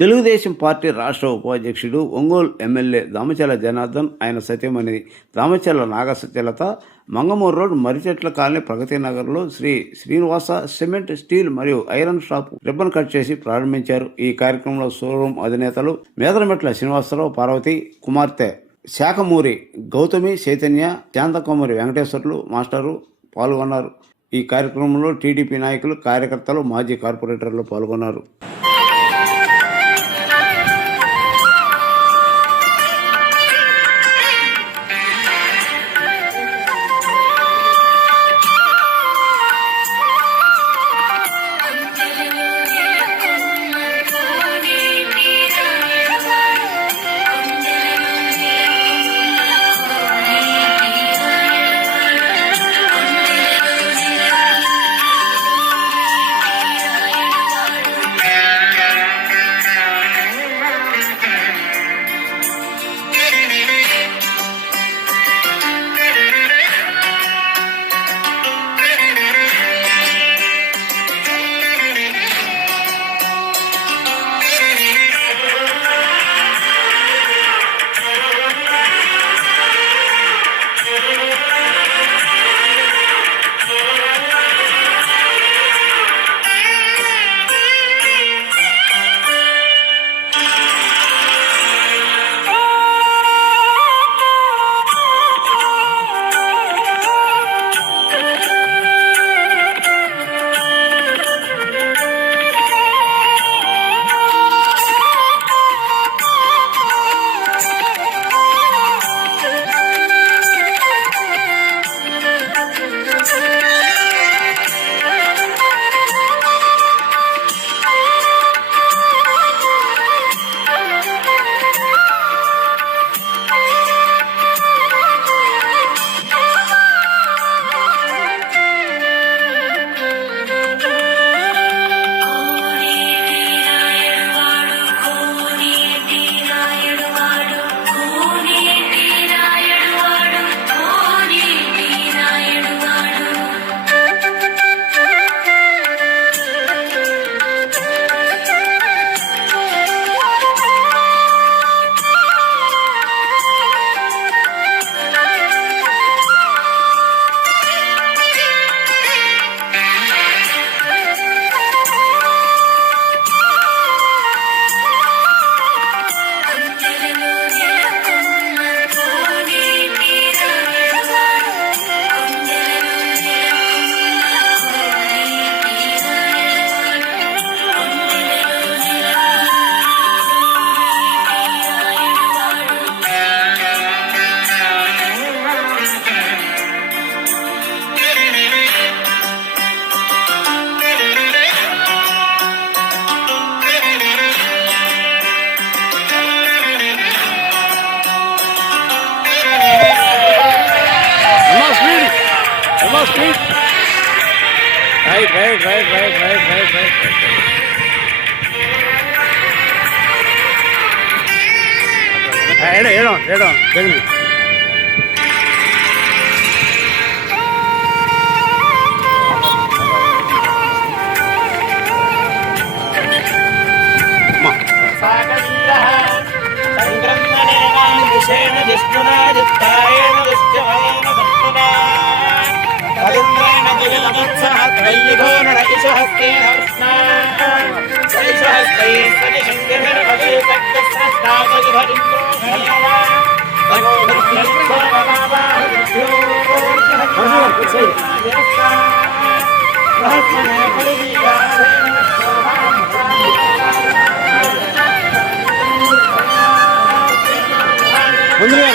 Telugu Desam party రాష్ట్ర ఉపాధ్యక్షుడు, Ongole MLA Damacharla Janardhan, ఆయన సతీమణి దామచర్ల నాగసత్యలత మంగమూరు రోడ్, మర్రిచెట్ల కాలనీ, ప్రగతి నగర్లో శ్రీ శ్రీనివాస సిమెంట్, స్టీల్ మరియు ఐరన్ షాప్ రిబ్బన్ కట్ చేసి ప్రారంభించారు. ఈ కార్యక్రమంలో షోరూం అధినేతలు మేదరమెట్ల శ్రీనివాసరావు, పార్వతి కుమార్తె శాఖమూరి గౌతమి, చైతన్య, శాంతకొమ్మరి వెంకటేశ్వర్లు మాస్టరు పాల్గొన్నారు. ఈ కార్యక్రమంలో టీడీపీ నాయకులు, కార్యకర్తలు, మాజీ కార్పొరేటర్లు పాల్గొన్నారు.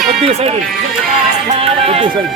కొద్దిగా సైడ్ ముందు రండి.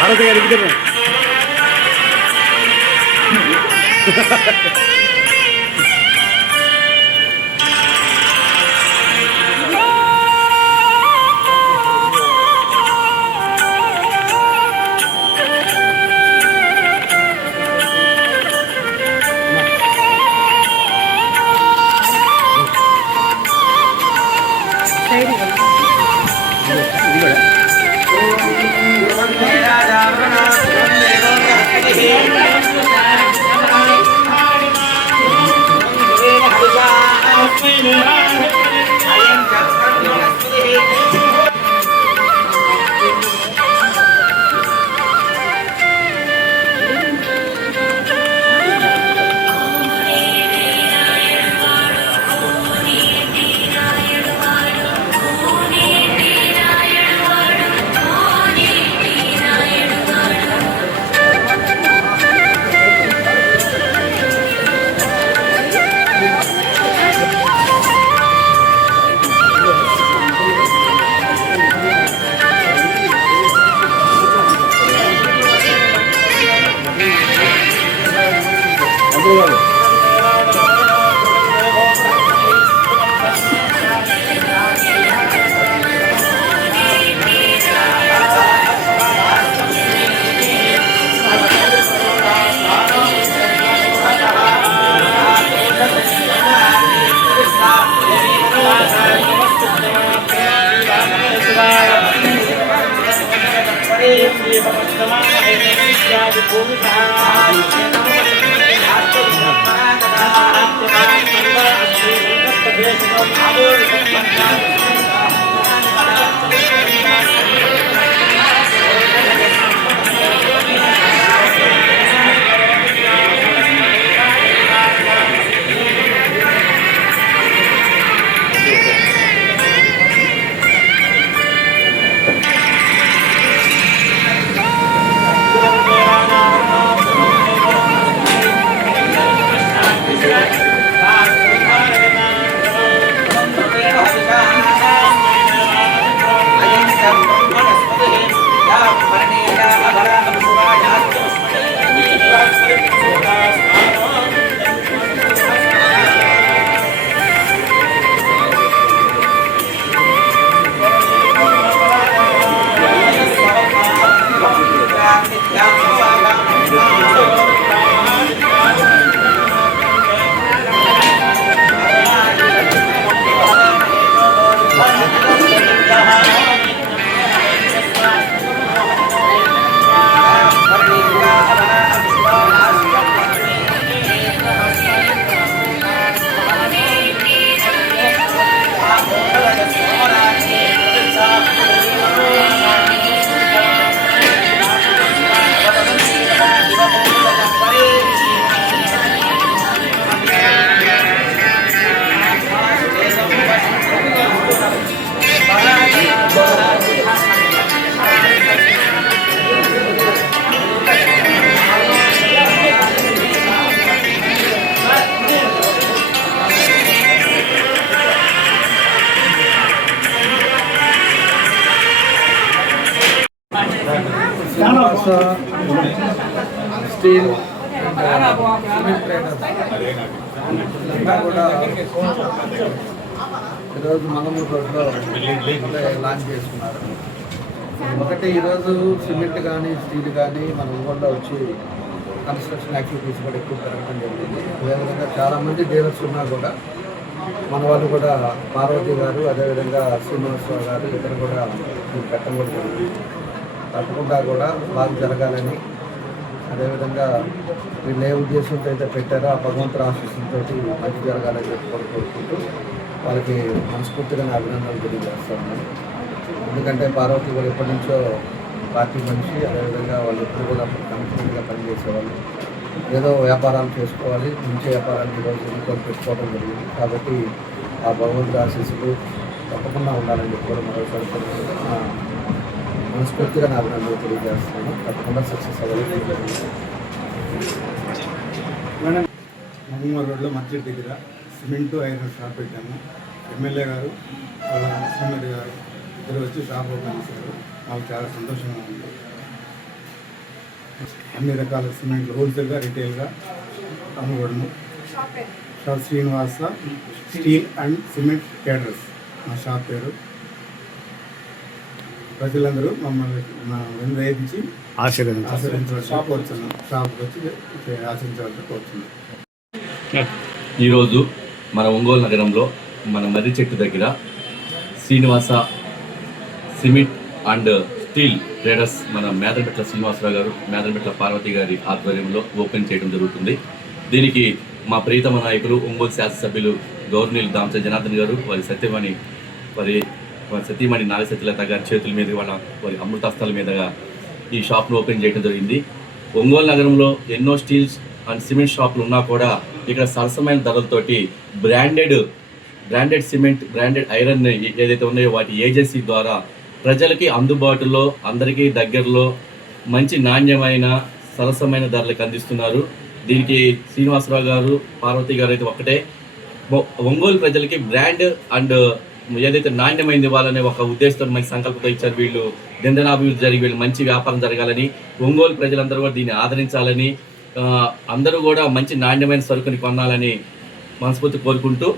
భారత గారికి శ్రీనివాస స్టీల్ సిమెంట్ ట్రేడర్స్ ఇదంతా కూడా ఈరోజు మంగమూరు రోడ్లో లాంచ్ చేసుకున్నారు. ఒకటి ఈరోజు సిమెంట్ కానీ స్టీల్ కానీ మన ఊళ్ళో వచ్చి కన్స్ట్రక్షన్ యాక్టివిటీస్ కూడా ఎక్కువ పెరగడం జరిగింది. అదేవిధంగా చాలామంది డీలర్స్ ఉన్నా కూడా మన వాళ్ళు కూడా పార్వతి గారు అదేవిధంగా శ్రీనివాసరావు గారు ఇద్దరు కూడా పెట్టకూడదు జరిగింది. తప్పకుండా కూడా బాగా జరగాలని, అదేవిధంగా వీళ్ళు ఏ ఉద్దేశంతో అయితే పెట్టారో ఆ భగవంతుల ఆశీస్సులతో మంచి జరగాలని చెప్పి కోరుకుంటూ వాళ్ళకి మనస్ఫూర్తిగా అభినందనలు తెలియజేస్తున్నాను. ఎందుకంటే పార్వతి వాళ్ళు ఎప్పటి నుంచో పార్టీ మనిషి, అదేవిధంగా వాళ్ళు ఎప్పుడు కూడా కమిట్మెంట్గా పనిచేసేవాళ్ళు. ఏదో వ్యాపారాలు చేసుకోవాలి, మంచి వ్యాపారాన్ని ఈరోజు ఎన్నికలు పెట్టుకోవడం జరిగింది. కాబట్టి ఆ భగవంతుల ఆశీస్సులు తప్పకుండా ఉండాలని చెప్పి కూడా మరోసారి మనస్ఫూర్తిగా నా అభినందనలు తెలియజేస్తున్నాను. తప్పకుండా సక్సెస్ అవ్వాలి. మంగమూరు రోడ్లో మార్కెట్ దగ్గర సిమెంటు ఐరన్ షాప్ పెట్టాము. ఎమ్మెల్యే గారు వాళ్ళ శ్రీమతి గారు ఇద్దరు వచ్చి షాప్ ఓపెన్ చేశారు. మాకు చాలా సంతోషంగా ఉంది. అన్ని రకాల సిమెంట్లు హోల్సేల్గా రిటైల్గా అమ్ముకోవడము. Shop Srinivasa steel and cement traders మా షాప్ పేరు. ప్రజలందరూ మమ్మల్ని వేయించి ఆశీర్వదించవలసి కోరుతున్నాం. షాప్కి వచ్చి ఆశీర్వించవలసి కోరుతున్నాం. ఈరోజు మన ఒంగోలు నగరంలో మన మర్రి చెట్టు దగ్గర Srinivasa cement and steel traders మన మేదరమెట్ల శ్రీనివాసరావు గారు, మేదరమెట్ల పార్వతి గారి ఆధ్వర్యంలో ఓపెన్ చేయడం జరుగుతుంది. దీనికి మా ప్రియతమ నాయకులు ఒంగోలు శాసనసభ్యులు గవర్నీలు దామచల జనార్దన్ గారు, వారి సతీమణి నాగసత్యలత గారి చేతుల మీద వారి అమృతాస్తాల మీదుగా ఈ షాప్ను ఓపెన్ చేయడం జరిగింది. ఒంగోలు నగరంలో ఎన్నో స్టీల్స్ అండ్ సిమెంట్ షాపులు ఉన్నా కూడా ఇక్కడ సరసమైన ధరలతోటి బ్రాండెడ్ సిమెంట్, బ్రాండెడ్ ఐరన్ ఏదైతే ఉన్నాయో వాటి ఏజెన్సీ ద్వారా ప్రజలకి అందుబాటులో, అందరికీ దగ్గరలో మంచి నాణ్యమైన సరసమైన ధరలకు అందిస్తున్నారు. దీనికి శ్రీనివాసరావు గారు, పార్వతి గారు అయితే ఒకటే ఒంగోలు ప్రజలకి బ్రాండ్ అండ్ ఏదైతే నాణ్యమైనది ఇవ్వాలనే ఒక ఉద్దేశంతో మంచి సంకల్పంతో ఇచ్చారు. వీళ్ళు దినదినాభివృద్ధి జరిగి వీళ్ళు మంచి వ్యాపారం జరగాలని, ఒంగోలు ప్రజలందరూ కూడా దీన్ని ఆదరించాలని, అందరూ కూడా మంచి నాణ్యమైన సరుకుని కొనాలని మనస్ఫూర్తి కోరుకుంటూ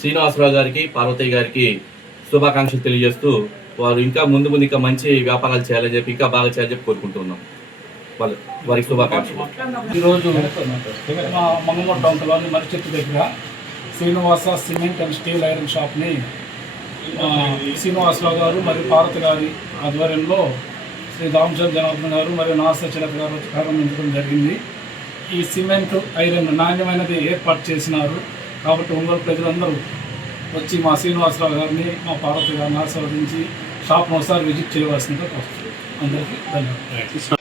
శ్రీనివాసరావు గారికి, పార్వతి గారికి శుభాకాంక్షలు తెలియజేస్తూ వారు ఇంకా ముందు ఇంకా మంచి వ్యాపారాలు చేయాలని చెప్పి, ఇంకా బాగా చేయాలని చెప్పి కోరుకుంటూ ఉన్నాం. వారికి శుభాకాంక్షలు. ఈరోజు మా మంగమూరు టౌన్లోని మర్రి చెట్టు దగ్గర Srinivasa cement and steel iron షాప్ని శ్రీనివాసరావు గారు మరియు పార్వతి గారి ఆధ్వర్యంలో శ్రీ దామచల జనార్దన్ గారు మరియు నాగసత్యలత గారు వచ్చి ప్రారంభించడం జరిగింది. ఈ సిమెంట్ ఐరన్ నాణ్యమైనది ఏర్పాటు చేసినారు కాబట్టి ఒంగోలు ప్రజలందరూ వచ్చి మా శ్రీనివాసరావు గారిని, మా పార్వతి గారిని ఆశీర్వదించి షాప్ను ఒకసారి విజిట్ చేయవలసిందిగా వస్తుంది. అందరికీ ధన్యవాదాలు.